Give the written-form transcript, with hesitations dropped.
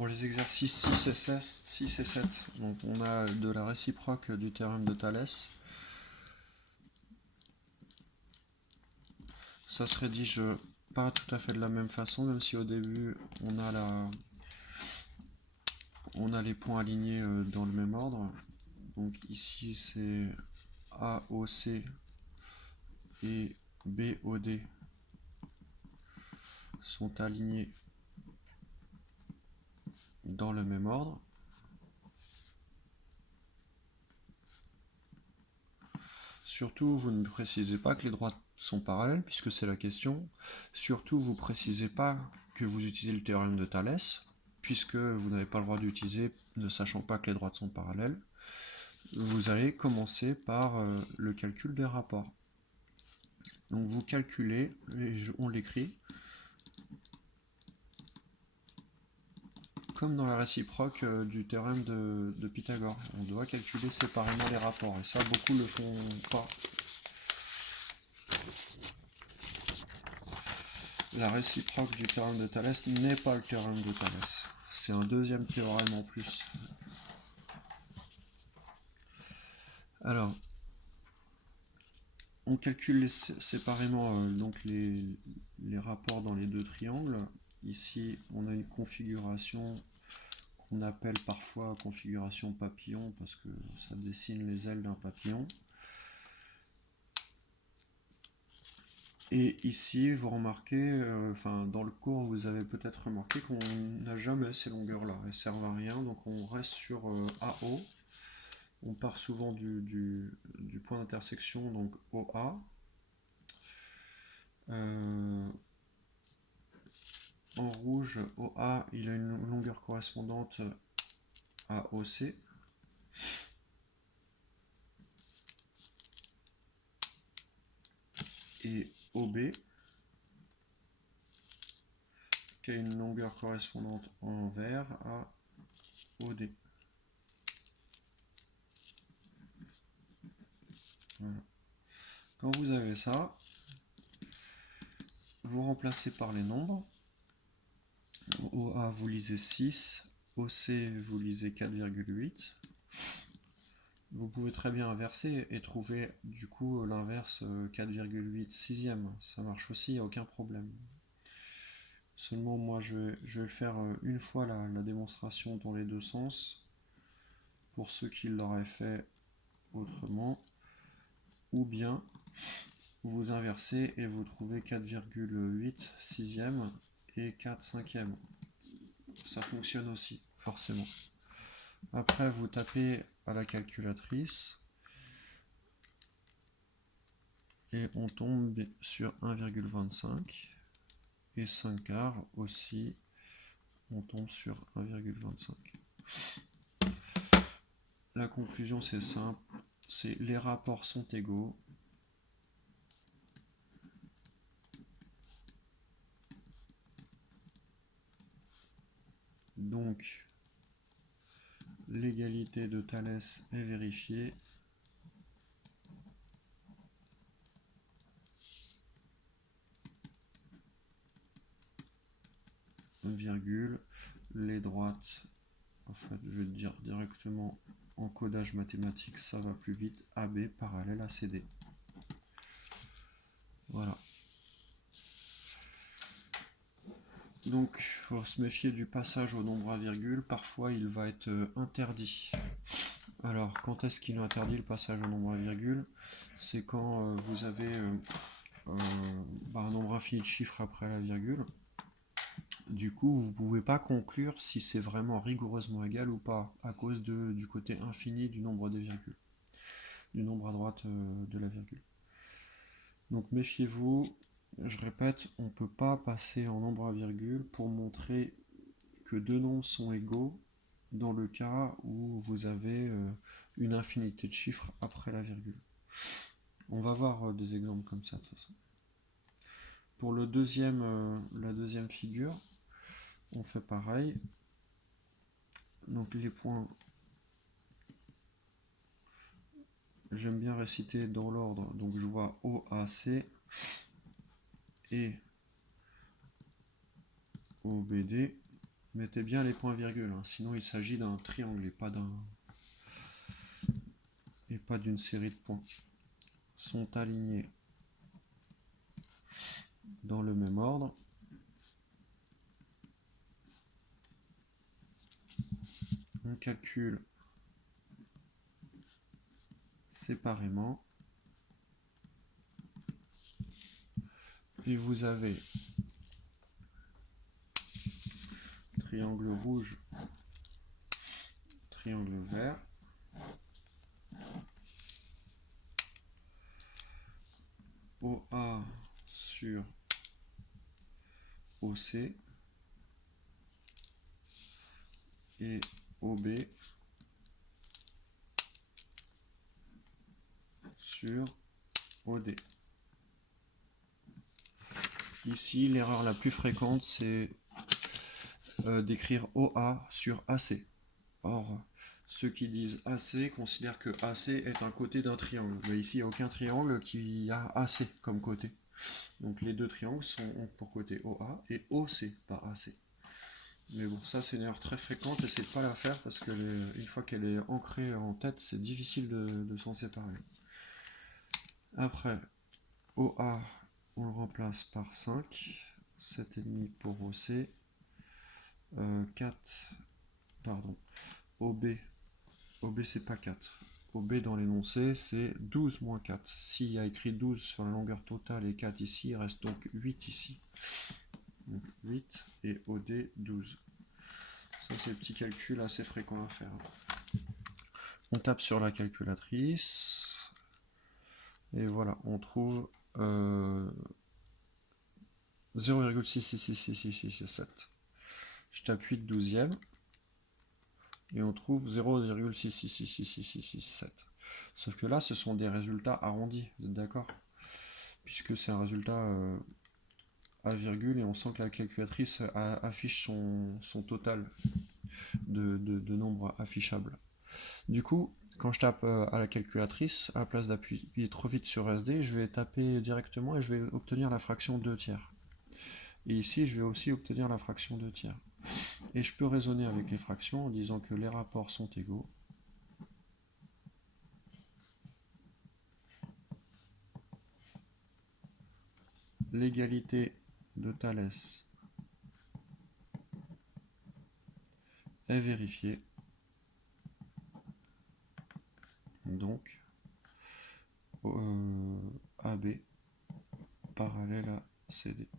pour les exercices 6 et 7, donc on a de la réciproque du théorème de Thalès. Ça se rédige pas tout à fait de la même façon, même si au début on a les points alignés dans le même ordre. Donc ici c'est AOC et BOD sont alignés dans le même ordre. Surtout, vous ne précisez pas que les droites sont parallèles, puisque c'est la question. Surtout, vous ne précisez pas que vous utilisez le théorème de Thalès, puisque vous n'avez pas le droit d'utiliser, ne sachant pas que les droites sont parallèles. Vous allez commencer par le calcul des rapports. Donc vous calculez, et on l'écrit, comme dans la réciproque du théorème de Pythagore. On doit calculer séparément les rapports, et ça, beaucoup ne le font pas. La réciproque du théorème de Thalès n'est pas le théorème de Thalès. C'est un deuxième théorème en plus. Alors, on calcule séparément donc les rapports dans les deux triangles. Ici, on a une configuration qu'on appelle parfois configuration papillon parce que ça dessine les ailes d'un papillon. Et ici, vous remarquez, dans le cours, vous avez peut-être remarqué qu'on n'a jamais ces longueurs-là. Elles ne servent à rien, donc on reste sur AO. On part souvent du point d'intersection, donc OA. En rouge, OA, il a une longueur correspondante à OC. Et OB, qui a une longueur correspondante en vert à OD. Voilà. Quand vous avez ça, vous remplacez par les nombres. OA, vous lisez 6. OC, vous lisez 4,8. Vous pouvez très bien inverser et trouver du coup l'inverse 4,8 sixième. Ça marche aussi, il n'y a aucun problème. Seulement moi je vais faire une fois la démonstration dans les deux sens pour ceux qui l'auraient fait autrement. Ou bien vous inversez et vous trouvez 4,8 sixième et 4 cinquième. Ça fonctionne aussi, forcément. Après vous tapez à la calculatrice et on tombe sur 1,25 et 5 quarts aussi, on tombe sur 1,25. La conclusion c'est simple, c'est les rapports sont égaux. Donc l'égalité de Thalès est vérifiée. Virgule, les droites, en fait je vais dire directement en codage mathématique, ça va plus vite, AB parallèle à CD. Voilà. Donc il faut se méfier du passage au nombre à virgule, parfois il va être interdit. Alors quand est-ce qu'il est interdit le passage au nombre à virgule? C'est quand vous avez un nombre infini de chiffres après la virgule. Du coup, vous ne pouvez pas conclure si c'est vraiment rigoureusement égal ou pas, à cause du côté infini du nombre des virgules, du nombre à droite de la virgule. Donc méfiez-vous, je répète, on ne peut pas passer en nombre à virgule pour montrer que deux nombres sont égaux dans le cas où vous avez une infinité de chiffres après la virgule. On va voir des exemples comme ça de toute façon. Pour la deuxième figure, on fait pareil. Donc les points, j'aime bien réciter dans l'ordre, donc je vois OAC et OBD. Mettez bien les points-virgules, hein, sinon il s'agit d'un triangle et pas d'une série de points. Sont alignés dans le même ordre. On calcule séparément. Et vous avez triangle rouge, triangle vert. OA sur OC et OB sur OD. Ici, l'erreur la plus fréquente, c'est d'écrire OA sur AC. Or, ceux qui disent AC considèrent que AC est un côté d'un triangle. Mais ici, il n'y a aucun triangle qui a AC comme côté. Donc les deux triangles ont pour côté OA et OC, pas AC. Mais bon, ça c'est une erreur très fréquente, essayez de pas la faire parce que une fois qu'elle est ancrée en tête, c'est difficile de s'en séparer. Après, OA, on le remplace par 5, 7,5 pour OC, 4, pardon, OB c'est pas 4. OB dans l'énoncé, c'est 12 moins 4. S'il y a écrit 12 sur la longueur totale et 4 ici, il reste donc 8 ici. Donc 8 et OD 12. Ça, c'est le petit calcul assez fréquent à faire. On tape sur la calculatrice. Et voilà, on trouve 0,666667. Je tape 8 douzièmes. Et on trouve 0,666667. Sauf que là, ce sont des résultats arrondis, vous êtes d'accord? Puisque c'est un résultat à virgule et on sent que la calculatrice affiche son total de nombres affichables. Du coup, quand je tape à la calculatrice, à la place d'appuyer trop vite sur SD, je vais taper directement et je vais obtenir la fraction 2 tiers. Et ici, je vais aussi obtenir la fraction 2 tiers. Et je peux raisonner avec les fractions en disant que les rapports sont égaux. L'égalité de Thalès est vérifiée. Donc, AB parallèle à CD.